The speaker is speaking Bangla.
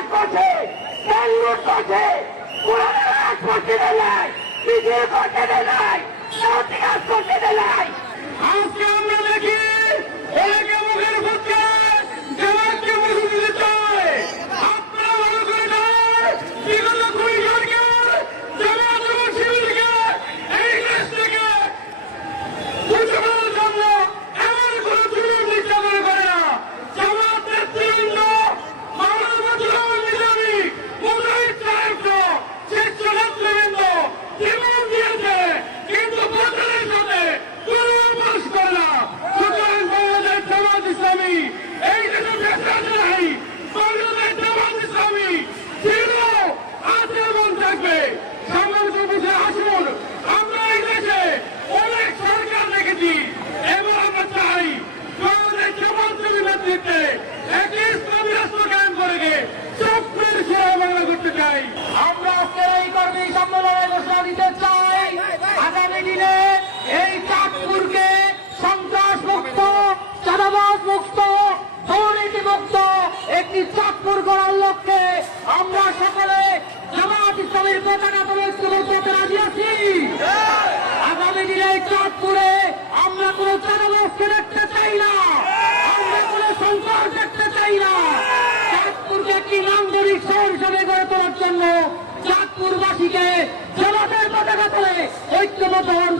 লুটপাট করছে, তেল লুট করছে, পুরানো রাজ করতে দেয়, মিছিল করতে দেয়, কাজ করতে দেয়। আজকে আমরা দেখি এলাকে মুখের ভুতকে জামাতকে মুখে দিতে চায়। আপনারা ভালো করে দেয় বিগত ২০ সরকার জামাত এবং শিবিরকে এই দেশ থেকে মুসলমানের জন্য এমন কোন জুলুম নির্যাতন করে না। জামাত নেতৃবৃন্দ মানবতার নিজামী মুজাহিদ সাহেব শীর্ষ নেতৃবৃন্দ জীবন দিয়েছে, কিন্তু বদলের সাথে কোনো আপোষ করে না। সুতরাং বাংলাদেশ জামাত ইসলামী এই দেশে বেঁচে নাই। বাংলাদেশ জামাত ইসলামী ছিল, আছে এবং থাকবে। সম্মানিত বিষয় আসুন, আমরা এই দেশে অনেক সরকার দেখেছি, এবার আমরা চাই বাংলাদেশ জামাত ইসলামীর নেতৃত্বে একটি ইসলামী রাষ্ট্র কায়েম করে চক্রের সেরা বাংলা করতে চাই। আমরা আজকের এই কর্মী সম্মেলনে ঘোষণা দিতে চাই, আগামী দিনে এই চাঁদপুরকে সন্ত্রাস মুক্ত, চাঁদাবাজ মুক্ত, দুর্নীতি মুক্ত একটি চাঁদপুর গড়ার লক্ষ্যে আমরা সকলে জামাত ইসলামের পতাকা তুলে করতে রাজি আছি। আগামী দিনে এই চাঁদপুরে আমরা কোনো চাঁদাবাজকে দেখতে চাই না, আমরা কোনো সন্ত্রাস দেখতে চাই না। চাঁদপুরকে একটি নান্দনিক শহর হিসেবে গড়ে তোলার জন্য চাঁদপুরবাসীকে জামাতের পতাকা তুলে ঐক্যবদ্ধ হন।